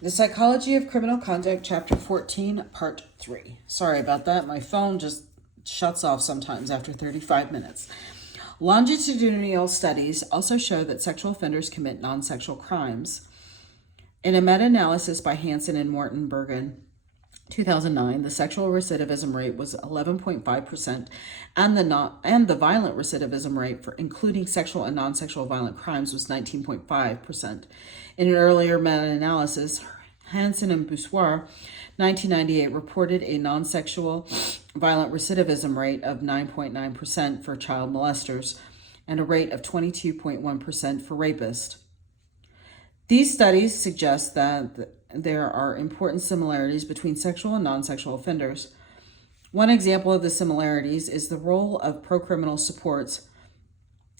The Psychology of Criminal Conduct, Chapter 14, Part 3. Sorry about that. My phone just shuts off sometimes after 35 minutes. Longitudinal studies also show that sexual offenders commit non-sexual crimes. In a meta-analysis by Hansen and Mortenbergen, 2009, the sexual recidivism rate was 11.5%, and the violent recidivism rate for including sexual and non-sexual violent crimes was 19.5%. In an earlier meta-analysis, Hansen and Boussoir, 1998, reported a non-sexual violent recidivism rate of 9.9% for child molesters and a rate of 22.1% for rapists. These studies suggest that there are important similarities between sexual and non-sexual offenders. One example of the similarities is the role of pro-criminal supports.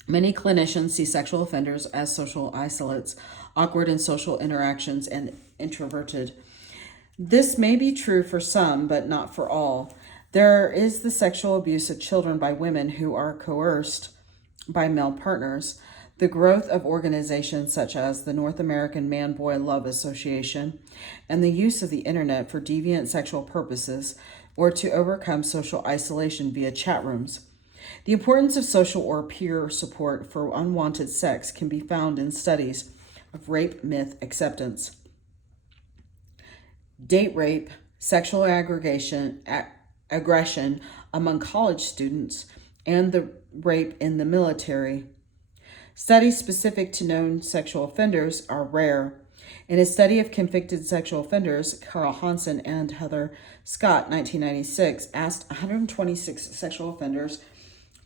Many clinicians see sexual offenders as social isolates, awkward in social interactions, and introverted. This may be true for some, but not for all. There is the sexual abuse of children by women who are coerced by male partners. The growth of organizations such as the North American Man-Boy Love Association and the use of the internet for deviant sexual purposes or to overcome social isolation via chat rooms. The importance of social or peer support for unwanted sex can be found in studies of rape myth acceptance. Date rape, sexual aggression among college students, and the rape in the military. Studies specific to known sexual offenders are rare. In a study of convicted sexual offenders, Carl Hansen and Heather Scott, 1996, asked 126 sexual offenders,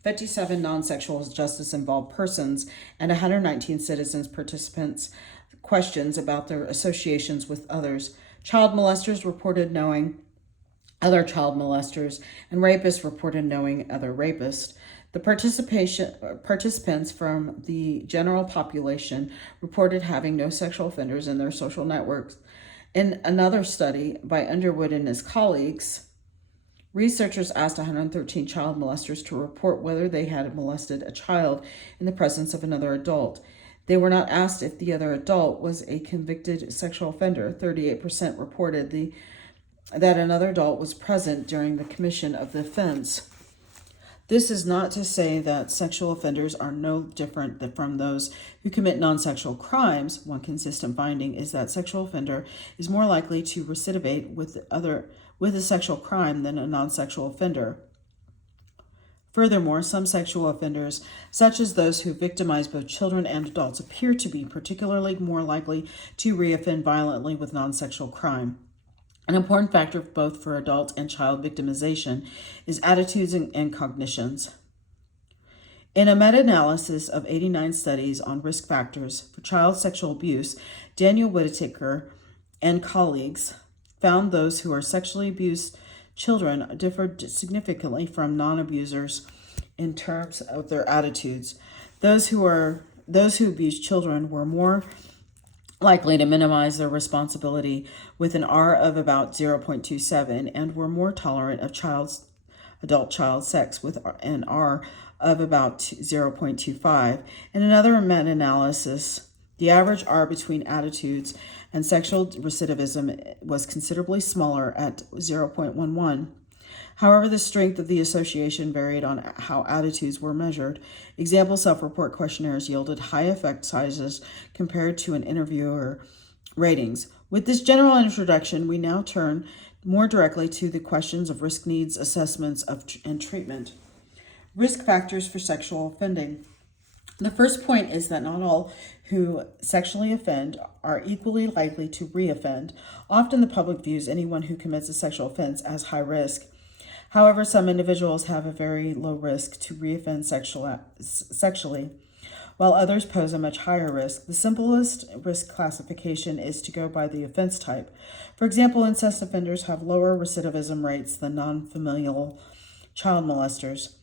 57 non-sexual justice-involved persons, and 119 citizens participants questions about their associations with others. Child molesters reported knowing other child molesters, and rapists reported knowing other rapists. The participants from the general population reported having no sexual offenders in their social networks. In another study by Underwood and his colleagues, researchers asked 113 child molesters to report whether they had molested a child in the presence of another adult. They were not asked if the other adult was a convicted sexual offender. 38% reported that another adult was present during the commission of the offense. This is not to say that sexual offenders are no different from those who commit non-sexual crimes. One consistent finding is that sexual offender is more likely to recidivate with a sexual crime than a non-sexual offender. Furthermore, some sexual offenders, such as those who victimize both children and adults, appear to be particularly more likely to reoffend violently with non-sexual crime. An important factor both for adult and child victimization is attitudes and cognitions. In a meta-analysis of 89 studies on risk factors for child sexual abuse, Daniel Whittaker and colleagues found those who are sexually abused children differed significantly from non-abusers in terms of their attitudes. Those who abuse children were more likely to minimize their responsibility with an R of about 0.27 and were more tolerant of adult child sex with an R of about 0.25. In another meta-analysis, the average R between attitudes and sexual recidivism was considerably smaller at 0.11. However, the strength of the association varied on how attitudes were measured. Example self-report questionnaires yielded high effect sizes compared to an interviewer ratings. With this general introduction, we now turn more directly to the questions of risk needs assessments and treatment. Risk factors for sexual offending. The first point is that not all who sexually offend are equally likely to reoffend. Often the public views anyone who commits a sexual offense as high risk. However, some individuals have a very low risk to reoffend sexually, while others pose a much higher risk. The simplest risk classification is to go by the offense type. For example, incest offenders have lower recidivism rates than non-familial child molesters.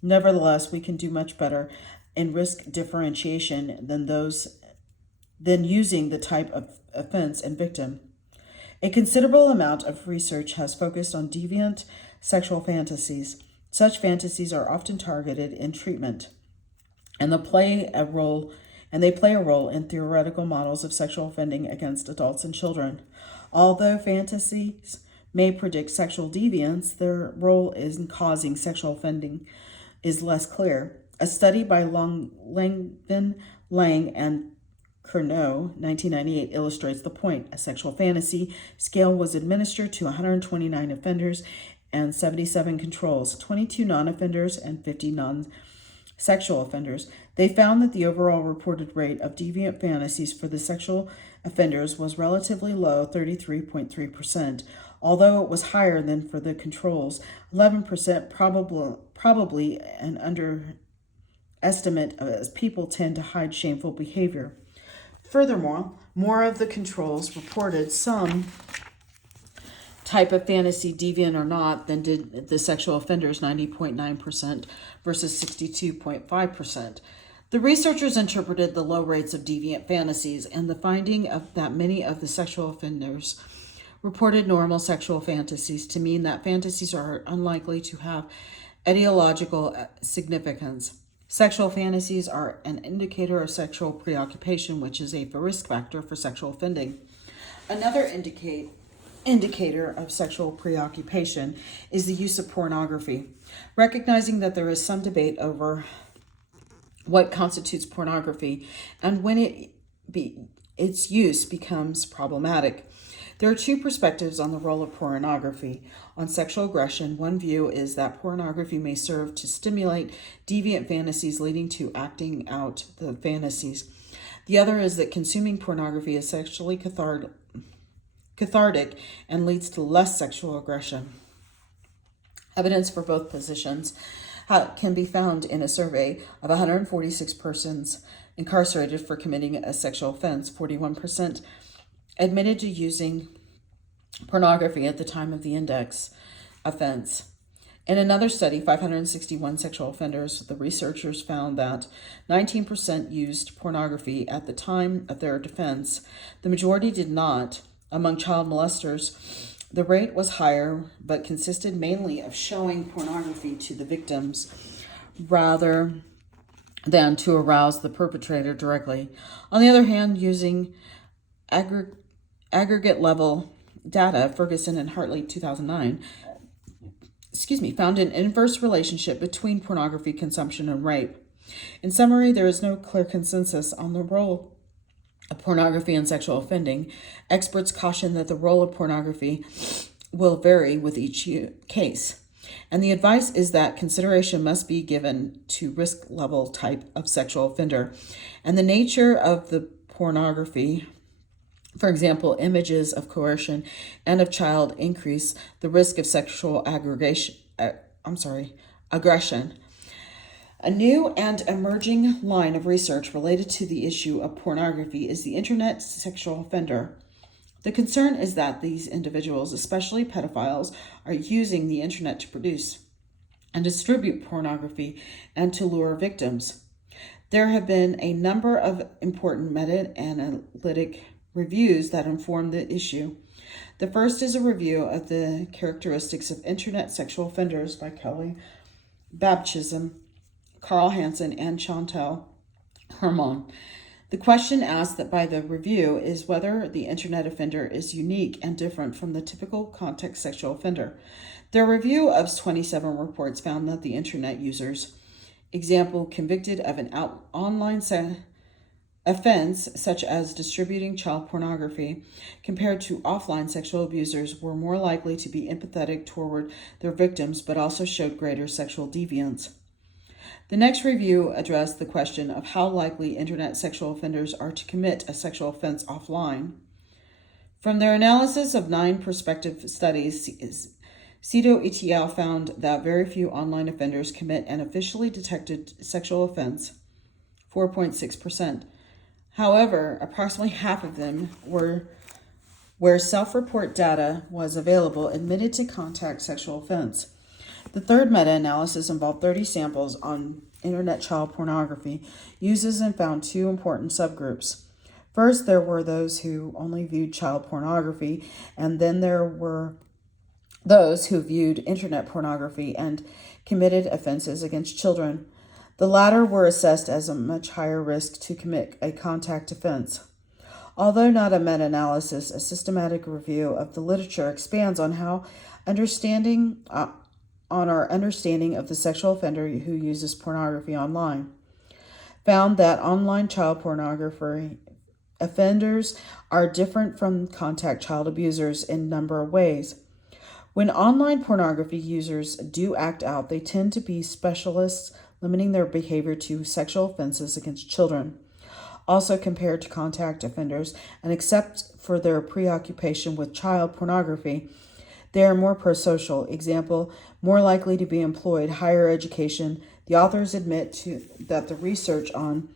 Nevertheless, we can do much better in risk differentiation than using the type of offense and victim. A considerable amount of research has focused on deviant sexual fantasies. Such fantasies are often targeted in treatment, and they play a role and they play a role in theoretical models of sexual offending against adults and children. Although fantasies may predict sexual deviance, their role in causing sexual offending is less clear. A study by Langvin, Lang, and Curnow, 1998, illustrates the point. A sexual fantasy scale was administered to 129 offenders and 77 controls, 22 non-offenders and 50 non-sexual offenders. They found that the overall reported rate of deviant fantasies for the sexual offenders was relatively low, 33.3%, although it was higher than for the controls, 11%, probably an underestimate, as people tend to hide shameful behavior. Furthermore, more of the controls reported some type of fantasy, deviant or not, than did the sexual offenders, 90.9% versus 62.5%. The researchers interpreted the low rates of deviant fantasies and the finding of that many of the sexual offenders reported normal sexual fantasies to mean that fantasies are unlikely to have etiological significance. Sexual fantasies are an indicator of sexual preoccupation, which is a risk factor for sexual offending. Another indicator of sexual preoccupation is the use of pornography. Recognizing that there is some debate over what constitutes pornography and when its use becomes problematic. There are two perspectives on the role of pornography. On sexual aggression, one view is that pornography may serve to stimulate deviant fantasies, leading to acting out the fantasies. The other is that consuming pornography is sexually cathartic and leads to less sexual aggression. Evidence for both positions can be found in a survey of 146 persons incarcerated for committing a sexual offense. 41% admitted to using pornography at the time of the index offense. In another study, 561 sexual offenders, the researchers found that 19% used pornography at the time of their defense. The majority did not. Among child molesters, the rate was higher, but consisted mainly of showing pornography to the victims rather than to arouse the perpetrator directly. On the other hand, using aggregate level data, Ferguson and Hartley 2009, found an inverse relationship between pornography consumption and rape. In summary, there is no clear consensus on the role of pornography in sexual offending. Experts caution that the role of pornography will vary with each case, and the advice is that consideration must be given to risk level type of sexual offender and the nature of the pornography. For example, images of coercion and of child increase the risk of sexual aggression. A new and emerging line of research related to the issue of pornography is the internet sexual offender. The concern is that these individuals, especially pedophiles, are using the internet to produce and distribute pornography and to lure victims. There have been a number of important meta-analytic reviews that inform the issue. The first is a review of the characteristics of internet sexual offenders by Kelly Babchism, Carl Hansen, and Chantal Herman. The question asked that by the review is whether the internet offender is unique and different from the typical context sexual offender. Their review of 27 reports found that the internet users, example, convicted of an online offense such as distributing child pornography, compared to offline sexual abusers, were more likely to be empathetic toward their victims, but also showed greater sexual deviance. The next review addressed the question of how likely internet sexual offenders are to commit a sexual offense offline. From their analysis of 9 prospective studies, Cito et al. Found that very few online offenders commit an officially detected sexual offense, 4.6%. However, approximately half of them were, where self-report data was available, admitted to contact sexual offense. The third meta-analysis involved 30 samples on internet child pornography uses and found 2 important subgroups. First, there were those who only viewed child pornography, and then there were those who viewed internet pornography and committed offenses against children. The latter were assessed as a much higher risk to commit a contact offense. Although not a meta-analysis, a systematic review of the literature expands on how our understanding of the sexual offender who uses pornography online. Found that online child pornography offenders are different from contact child abusers in a number of ways. When online pornography users do act out, they tend to be specialists, limiting their behavior to sexual offenses against children. Also compared to contact offenders, and except for their preoccupation with child pornography, they are more prosocial. Example, more likely to be employed, higher education. The authors admit that the research on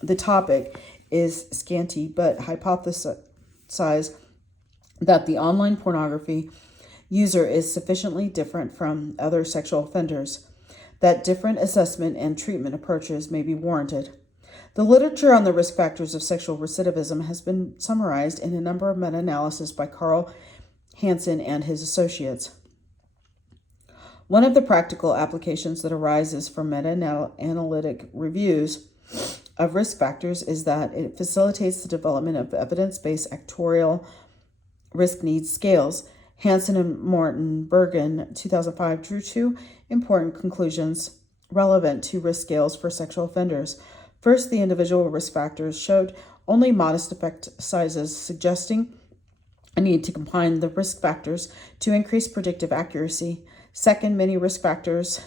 the topic is scanty, but hypothesize that the online pornography user is sufficiently different from other sexual offenders that different assessment and treatment approaches may be warranted. The literature on the risk factors of sexual recidivism has been summarized in a number of meta-analyses by Carl Hansen and his associates. One of the practical applications that arises from meta-analytic reviews of risk factors is that it facilitates the development of evidence-based actuarial risk needs scales. Hansen and Morton Bergen, 2005, drew two important conclusions relevant to risk scales for sexual offenders. First, the individual risk factors showed only modest effect sizes, suggesting a need to combine the risk factors to increase predictive accuracy. Second, many risk factors,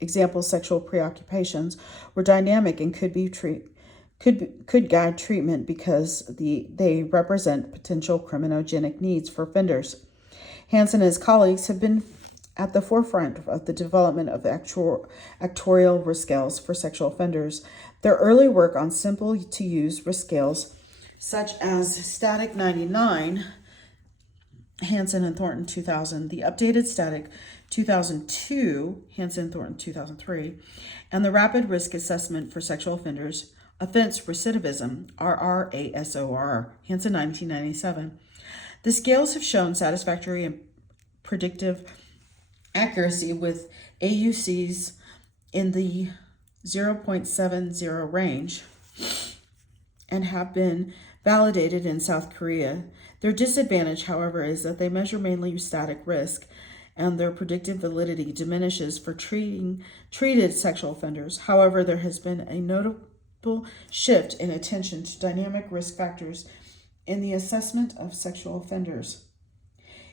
example sexual preoccupations, were dynamic and could guide treatment because they represent potential criminogenic needs for offenders. Hansen and his colleagues have been at the forefront of the development of actuarial risk scales for sexual offenders. Their early work on simple-to-use risk scales, such as Static 99, Hansen and Thornton 2000, the updated Static 2002, Hansen and Thornton 2003, and the Rapid Risk Assessment for Sexual Offenders, Offense Recidivism, RRASOR, Hansen 1997. The scales have shown satisfactory and predictive accuracy with AUCs in the 0.70 range and have been validated in South Korea. Their disadvantage, however, is that they measure mainly static risk, and their predictive validity diminishes for treated sexual offenders. However, there has been a notable shift in attention to dynamic risk factors in the assessment of sexual offenders.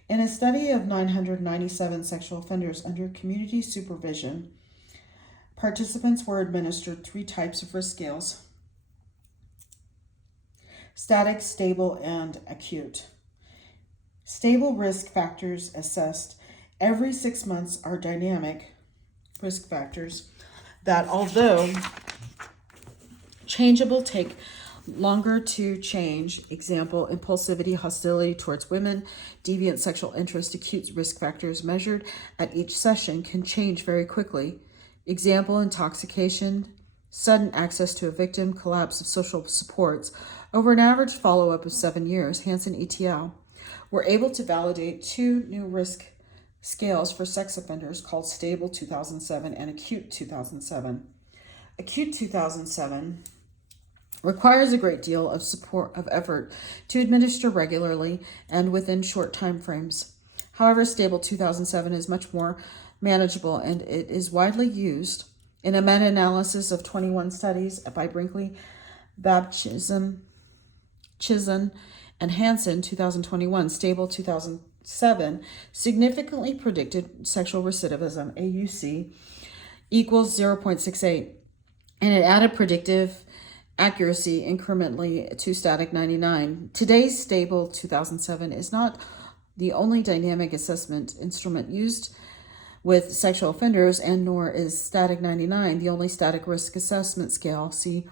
In a study of 997 sexual offenders under community supervision, participants were administered three types of risk scales: static, stable, and acute. Stable risk factors assessed every 6 months are dynamic risk factors that, although changeable, take longer to change. Example, impulsivity, hostility towards women, deviant sexual interest. Acute risk factors measured at each session can change very quickly. Example, intoxication, sudden access to a victim, collapse of social supports. Over an average follow-up of 7 years, Hansen et al. Were able to validate two new risk scales for sex offenders called Stable 2007 and Acute 2007. Acute 2007 requires a great deal of effort to administer regularly and within short time frames. However, Stable 2007 is much more manageable, and it is widely used. In a meta-analysis of 21 studies by Brinkley, Chisholm, and Hansen, 2021, Stable 2007 significantly predicted sexual recidivism, AUC, equals 0.68, and it added predictive accuracy incrementally to Static 99. Today's Stable 2007 is not the only dynamic assessment instrument used with sexual offenders, and nor is Static 99 the only static risk assessment scale. See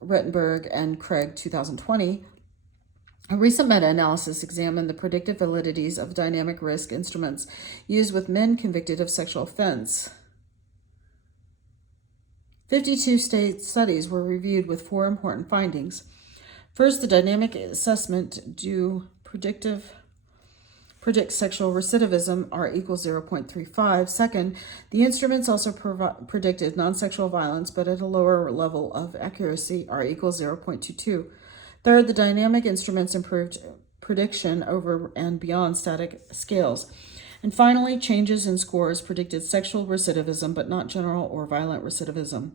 Rettenberg and Craig 2020. A recent meta-analysis examined the predictive validities of dynamic risk instruments used with men convicted of sexual offense. 52 state studies were reviewed with 4 important findings. First, the dynamic assessment do predictive predict sexual recidivism, R equals 0.35. Second, the instruments also predicted non-sexual violence, but at a lower level of accuracy, R equals 0.22. Third, the dynamic instruments improved prediction over and beyond static scales. And finally, changes in scores predicted sexual recidivism, but not general or violent recidivism.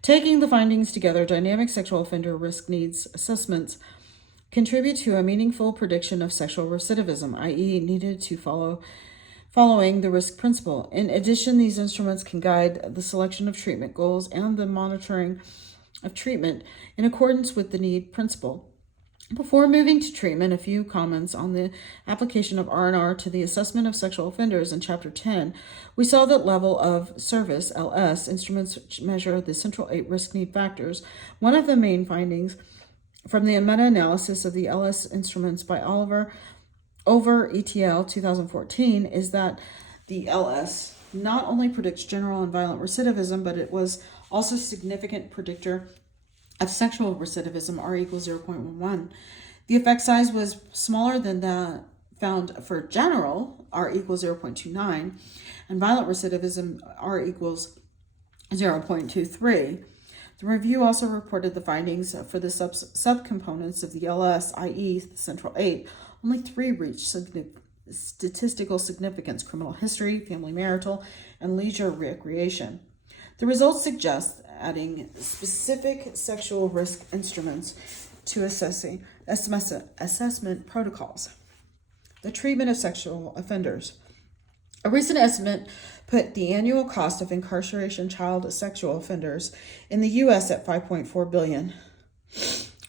Taking the findings together, dynamic sexual offender risk needs assessments contribute to a meaningful prediction of sexual recidivism, i.e., needed to following the risk principle. In addition, these instruments can guide the selection of treatment goals and the monitoring of treatment in accordance with the need principle. Before moving to treatment, a few comments on the application of R&R to the assessment of sexual offenders in Chapter 10. We saw that level of service, LS, instruments measure the central 8 risk need factors. One of the main findings from the meta-analysis of the LS instruments by Oliver over ETL 2014 is that the LS not only predicts general and violent recidivism, but it was also a significant predictor of sexual recidivism, R equals 0.11. The effect size was smaller than that found for general, R equals 0.29, and violent recidivism, R equals 0.23. The review also reported the findings for the subcomponents of the LS, i.e. the central 8. Only 3 reached statistical significance: criminal history, family marital, and leisure recreation. The results suggest adding specific sexual risk instruments to assessment protocols. The treatment of sexual offenders. A recent estimate put the annual cost of incarceration child sexual offenders in the U.S. at $5.4 billion.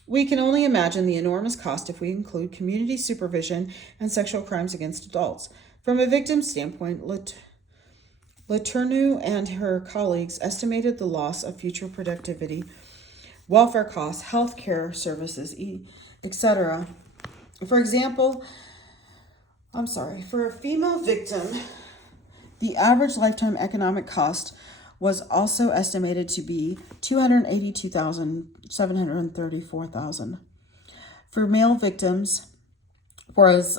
We can only imagine the enormous cost if we include community supervision and sexual crimes against adults. From a victim standpoint, Letourneau and her colleagues estimated the loss of future productivity, welfare costs, health care services, etc. For example, for a female victim, the average lifetime economic cost was also estimated to be $282,734. For male victims, whereas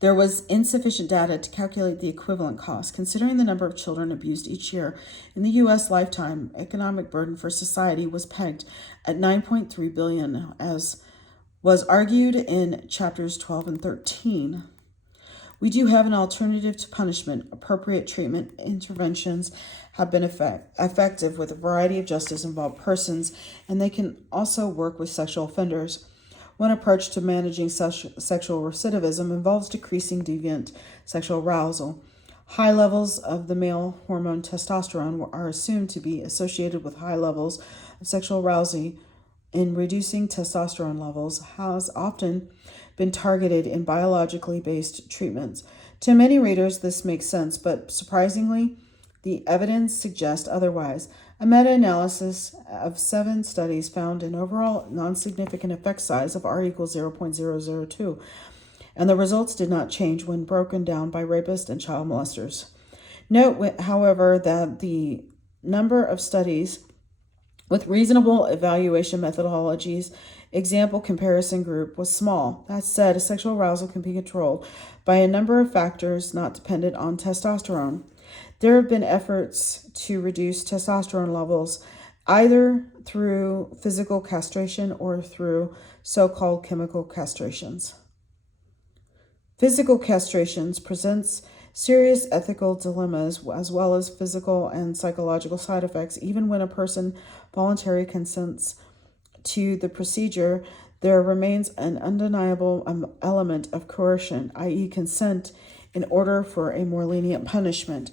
there was insufficient data to calculate the equivalent cost. Considering the number of children abused each year in the U.S., lifetime economic burden for society was pegged at $9.3 billion, as was argued in chapters 12 and 13. We do have an alternative to punishment. Appropriate treatment interventions have been effective with a variety of justice-involved persons, and they can also work with sexual offenders. One approach to managing sexual recidivism involves decreasing deviant sexual arousal. High levels of the male hormone testosterone are assumed to be associated with high levels of sexual arousal. In reducing testosterone levels has often been targeted in biologically based treatments. To many readers, this makes sense, but surprisingly, the evidence suggests otherwise. A meta-analysis of 7 studies found an overall non-significant effect size of R equals 0.002, and the results did not change when broken down by rapists and child molesters. Note, however, that the number of studies with reasonable evaluation methodologies, example comparison group, was small. That said, sexual arousal can be controlled by a number of factors not dependent on testosterone. There have been efforts to reduce testosterone levels either through physical castration or through so-called chemical castrations. Physical castrations presents serious ethical dilemmas as well as physical and psychological side effects. Even when a person voluntarily consents to the procedure, there remains an undeniable element of coercion, i.e. consent, in order for a more lenient punishment.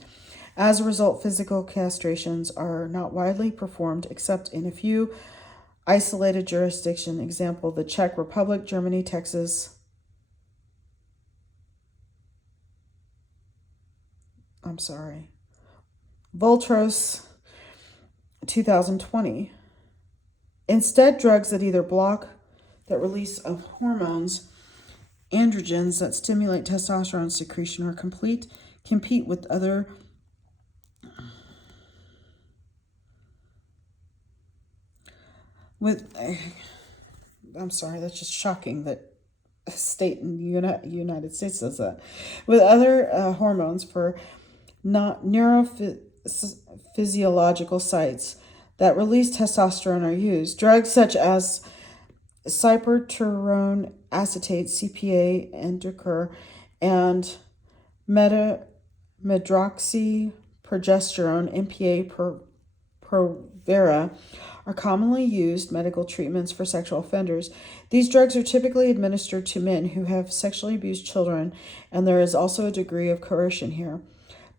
As a result, physical castrations are not widely performed except in a few isolated jurisdictions, example, the Czech Republic, Germany, Texas, Voltros 2020. Instead, drugs that either block the release of hormones, androgens that stimulate testosterone secretion or compete with other that's just shocking that state in the United States does that, with other hormones for not neurophysiological sites that release testosterone are used. Drugs such as cyperterone acetate, CPA, Endocur, and medroxyprogesterone, MPA, Provera, are commonly used medical treatments for sexual offenders. These drugs are typically administered to men who have sexually abused children, and there is also a degree of coercion here,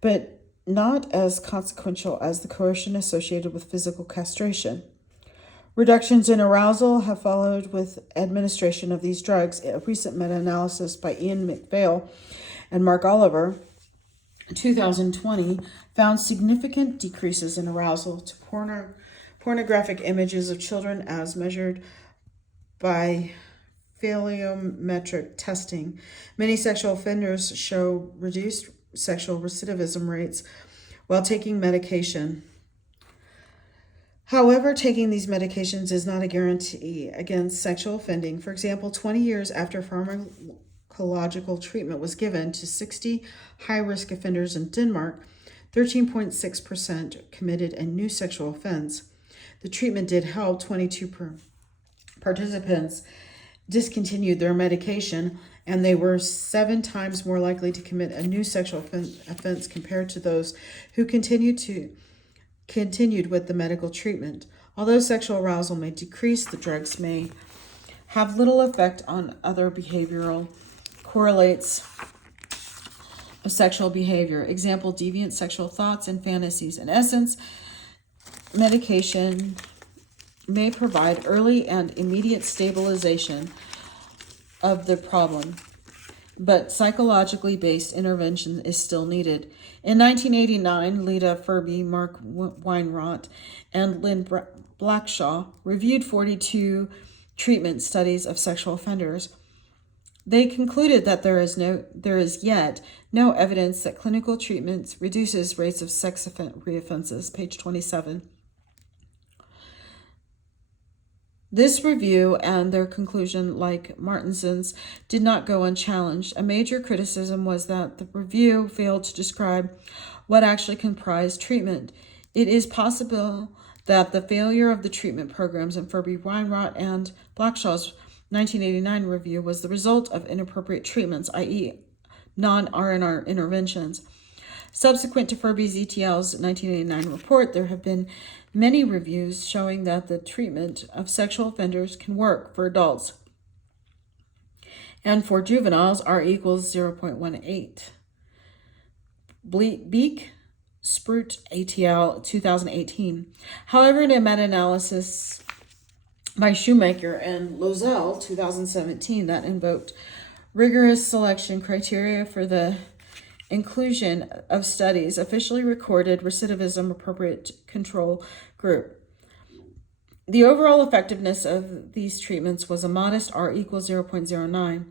but not as consequential as the coercion associated with physical castration. Reductions in arousal have followed with administration of these drugs. A recent meta-analysis by Ian McPhail and Mark Oliver, 2020, found significant decreases in arousal to pornographic images of children as measured by phallometric testing. Many sexual offenders show reduced sexual recidivism rates while taking medication. However, taking these medications is not a guarantee against sexual offending. For example, 20 years after pharmacological treatment was given to 60 high-risk offenders in Denmark, 13.6% committed a new sexual offense. The treatment did help. 22 participants discontinued their medication, and they were 7 times more likely to commit a new sexual offense compared to those who continued with the medical treatment. Although sexual arousal may decrease, the drugs may have little effect on other behavioral correlates of sexual behavior. Example, deviant sexual thoughts and fantasies. In essence, medication may provide early and immediate stabilization of the problem, but psychologically based intervention is still needed. In 1989, Leda Furby, Mark Weinrott, and Lynn Blackshaw reviewed 42 treatment studies of sexual offenders. They concluded that there is yet no evidence that clinical treatments reduces rates of sex reoffenses, page 27. This review and their conclusion, like Martinson's, did not go unchallenged. A major criticism was that the review failed to describe what actually comprised treatment. It is possible that the failure of the treatment programs in Furby, Weinrott, and Blackshaw's 1989 review was the result of inappropriate treatments, i.e. non-R&R interventions. Subsequent to Furby's ETL's 1989 report, there have been many reviews showing that the treatment of sexual offenders can work for adults. And for juveniles, R equals 0.18. Beek, Sprout, ATL, 2018. However, in a meta-analysis by Shoemaker and Lozelle, 2017, that invoked rigorous selection criteria for the inclusion of studies, officially recorded recidivism appropriate control group. The overall effectiveness of these treatments was a modest R equals 0.09.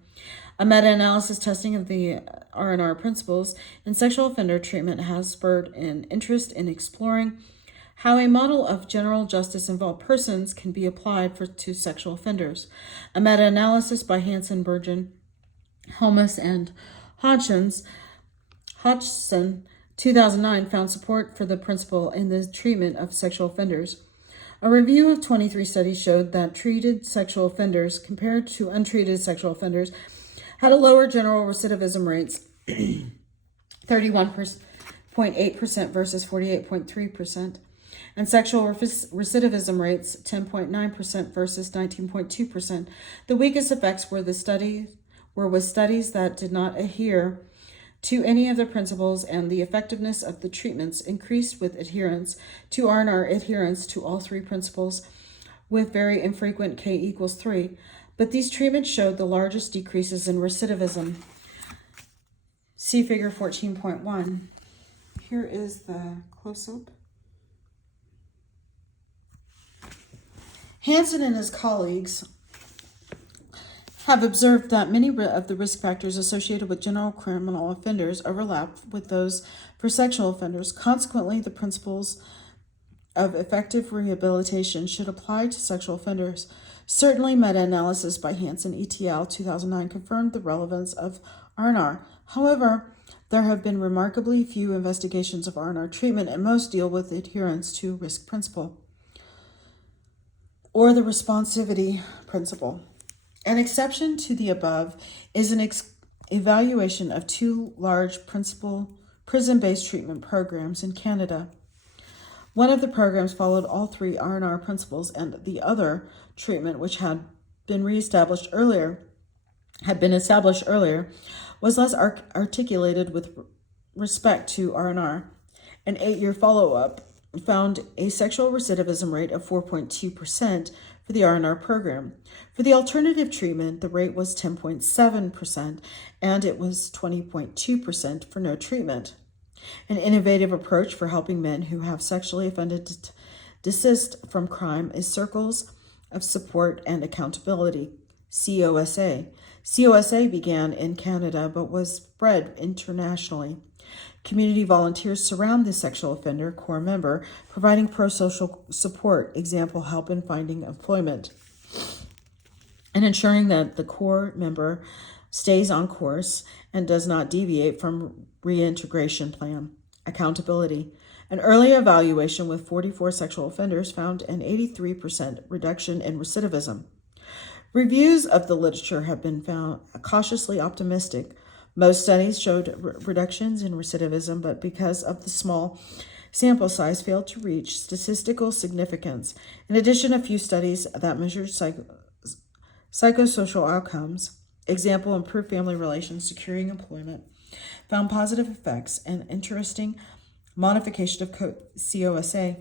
A meta-analysis testing of the R&R principles in sexual offender treatment has spurred an interest in exploring how a model of general justice involved persons can be applied to sexual offenders. A meta-analysis by Hansen, Burgeon, Helmus, and Hodgson, 2009, found support for the principle in the treatment of sexual offenders. A review of 23 studies showed that treated sexual offenders compared to untreated sexual offenders had a lower general recidivism rates, 31.8% versus 48.3%, and sexual recidivism rates, 10.9% versus 19.2%. The weakest effects were with studies that did not adhere to any of the principles, and the effectiveness of the treatments increased with adherence to R&R adherence to all 3 principles with very infrequent K equals 3. But these treatments showed the largest decreases in recidivism. See figure 14.1. Here is the close-up. Hansen and his colleagues have observed that many of the risk factors associated with general criminal offenders overlap with those for sexual offenders. Consequently, the principles of effective rehabilitation should apply to sexual offenders. Certainly, meta-analysis by Hansen et al. 2009 confirmed the relevance of R&R. However, there have been remarkably few investigations of R&R treatment, and most deal with adherence to risk principle or the responsivity principle. An exception to the above is an evaluation of two large prison-based treatment programs in Canada. One of the programs followed all three R&R principles, and the other treatment, which had been established earlier, was less articulated with respect to R&R. An 8-year follow-up found a sexual recidivism rate of 4.2% for the R&R program. For the alternative treatment, the rate was 10.7%, and it was 20.2% for no treatment. An innovative approach for helping men who have sexually offended to desist from crime is Circles of Support and Accountability, COSA. COSA began in Canada but was spread internationally. Community volunteers surround the sexual offender core member, providing pro-social support, example, help in finding employment, and ensuring that the core member stays on course and does not deviate from reintegration plan. Accountability. An early evaluation with 44 sexual offenders found an 83% reduction in recidivism. Reviews of the literature have been found cautiously optimistic. Most studies showed reductions in recidivism, but because of the small sample size, failed to reach statistical significance. In addition, a few studies that measured psychosocial outcomes, example, improved family relations, securing employment, found positive effects. An interesting modification of COSA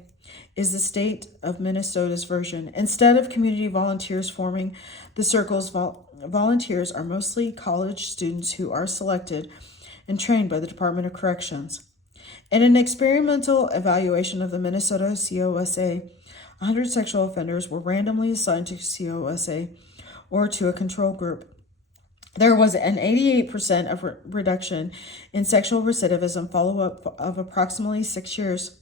is the state of Minnesota's version. Instead of community volunteers forming the circles, volunteers are mostly college students who are selected and trained by the Department of Corrections. In an experimental evaluation of the Minnesota COSA, 100 sexual offenders were randomly assigned to COSA or to a control group. There was an 88% of reduction in sexual recidivism follow-up of approximately 6 years.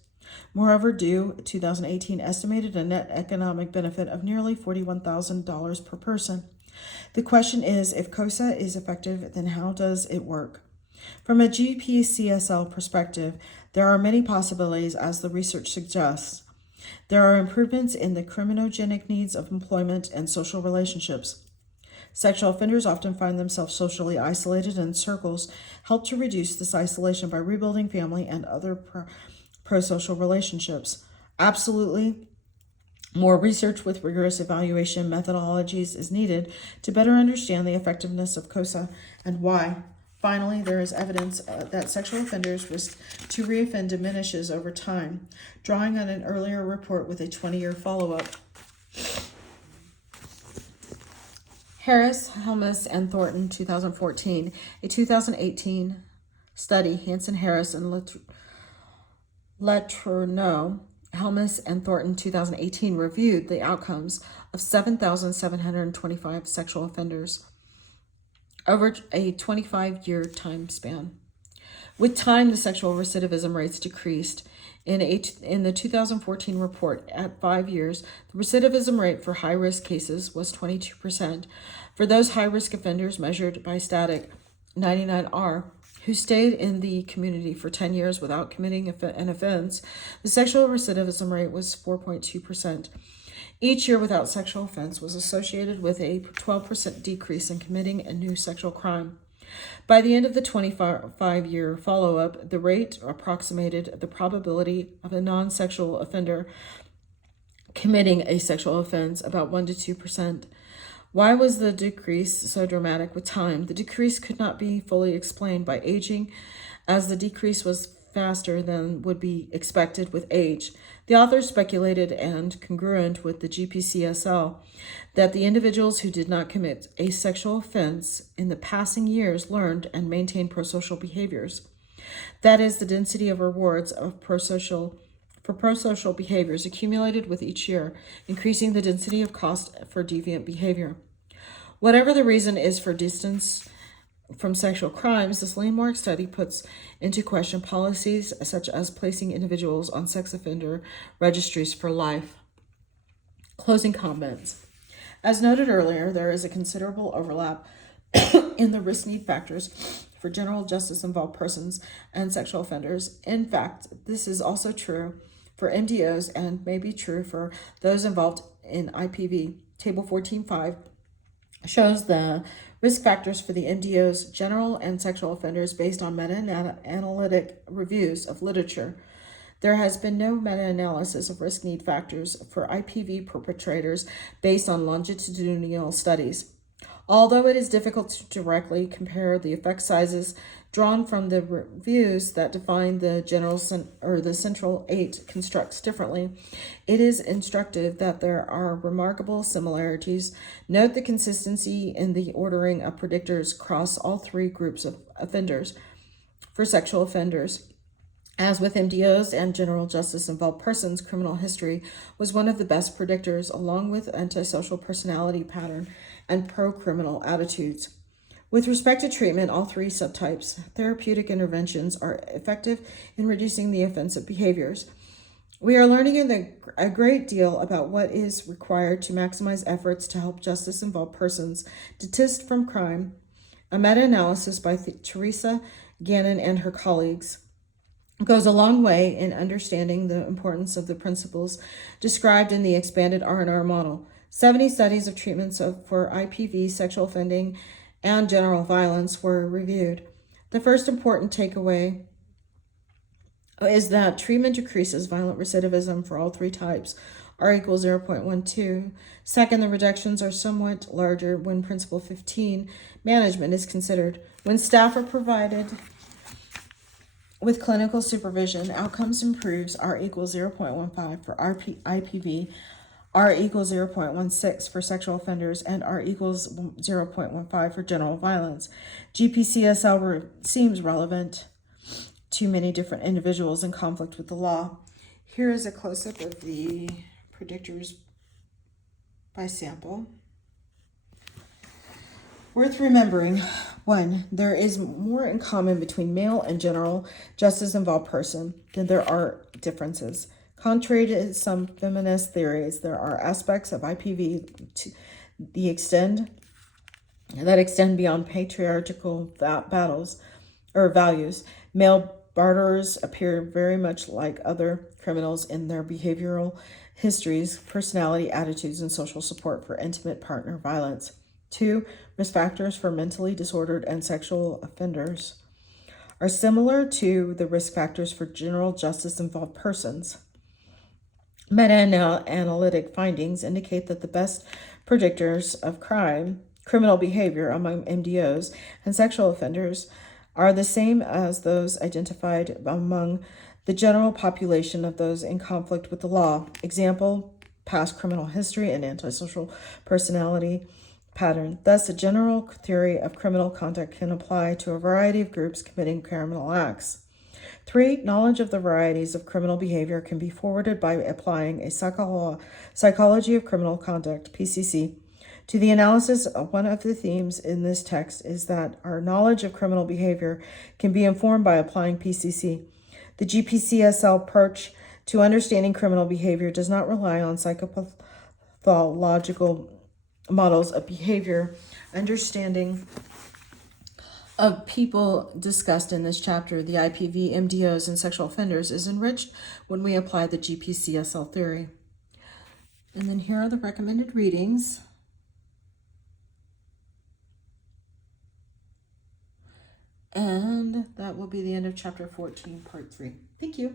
Moreover, Due 2018 estimated a net economic benefit of nearly $41,000 per person. The question is, if COSA is effective, then how does it work? From a GPCSL perspective, there are many possibilities, as the research suggests. There are improvements in the criminogenic needs of employment and social relationships. Sexual offenders often find themselves socially isolated, and circles help to reduce this isolation by rebuilding family and other pro-social relationships. Absolutely, more research with rigorous evaluation methodologies is needed to better understand the effectiveness of COSA and why. Finally, there is evidence that sexual offenders' risk to reoffend diminishes over time, drawing on an earlier report with a 20-year follow-up. Harris, Helmus, and Thornton, 2014. A 2018 study, Hansen, Harris, and Letourneau, Helmus, and Thornton, 2018, reviewed the outcomes of 7,725 sexual offenders over a 25-year time span. With time, the sexual recidivism rates decreased. In the 2014 report, at 5 years, the recidivism rate for high-risk cases was 22%. For those high-risk offenders measured by static 99R, who stayed in the community for 10 years without committing an offense, the sexual recidivism rate was 4.2%. Each year without sexual offense was associated with a 12% decrease in committing a new sexual crime. By the end of the 25-year follow-up, the rate approximated the probability of a non-sexual offender committing a sexual offense, about 1 to 2%. Why was the decrease so dramatic with time? The decrease could not be fully explained by aging, as the decrease was faster than would be expected with age. The authors speculated, and congruent with the GPCSL, that the individuals who did not commit a sexual offense in the passing years learned and maintained prosocial behaviors. That is, the density of rewards of prosocial behaviors accumulated with each year, increasing the density of cost for deviant behavior. Whatever the reason is for distance from sexual crimes, this landmark study puts into question policies such as placing individuals on sex offender registries for life. Closing comments. As noted earlier, there is a considerable overlap in the risk-need factors for general justice-involved persons and sexual offenders. In fact, this is also true for MDOs and may be true for those involved in IPV. Table 14.5 shows the risk factors for the MDOs, general and sexual offenders based on meta-analytic reviews of literature. There has been no meta-analysis of risk-need factors for IPV perpetrators based on longitudinal studies. Although it is difficult to directly compare the effect sizes drawn from the reviews that define the the central 8 constructs differently, it is instructive that there are remarkable similarities. Note the consistency in the ordering of predictors across all 3 groups of offenders. For sexual offenders, as with MDOs and general justice-involved persons, criminal history was one of the best predictors, along with antisocial personality pattern and pro-criminal attitudes. With respect to treatment, all 3 subtypes, therapeutic interventions are effective in reducing the offensive behaviors. We are learning a great deal about what is required to maximize efforts to help justice-involved persons desist from crime. A meta-analysis by Teresa Gannon and her colleagues goes a long way in understanding the importance of the principles described in the expanded R&R model. 70 studies of treatments for IPV, sexual offending, and general violence were reviewed. The first important takeaway is that treatment decreases violent recidivism for all 3 types, R equals 0.12. Second, the reductions are somewhat larger when principle 15, management, is considered. When staff are provided with clinical supervision, outcomes improves, R equals 0.15 for IPV, R equals 0.16 for sexual offenders, and R equals 0.15 for general violence. GPCSL seems relevant to many different individuals in conflict with the law. Here is a close-up of the predictors by sample. Worth remembering, 1, there is more in common between male and general justice-involved person than there are differences. Contrary to some feminist theories, there are aspects of IPV that extend beyond patriarchal battles or values. Male barterers appear very much like other criminals in their behavioral histories, personality, attitudes, and social support for intimate partner violence. 2, risk factors for mentally disordered and sexual offenders are similar to the risk factors for general justice-involved persons. Meta-analytic findings indicate that the best predictors of criminal behavior among MDOs and sexual offenders are the same as those identified among the general population of those in conflict with the law. Example, past criminal history and antisocial personality pattern. Thus, the general theory of criminal conduct can apply to a variety of groups committing criminal acts. 3, knowledge of the varieties of criminal behavior can be forwarded by applying a psychology of criminal conduct, PCC, to the analysis. One of the themes in this text is that our knowledge of criminal behavior can be informed by applying PCC. The GPCSL approach to understanding criminal behavior does not rely on psychopathological models of behavior. Understanding of people discussed in this chapter, the IPV, MDOs, and sexual offenders, is enriched when we apply the GPCSL theory. And then here are the recommended readings. And that will be the end of chapter 14, part 3. Thank you.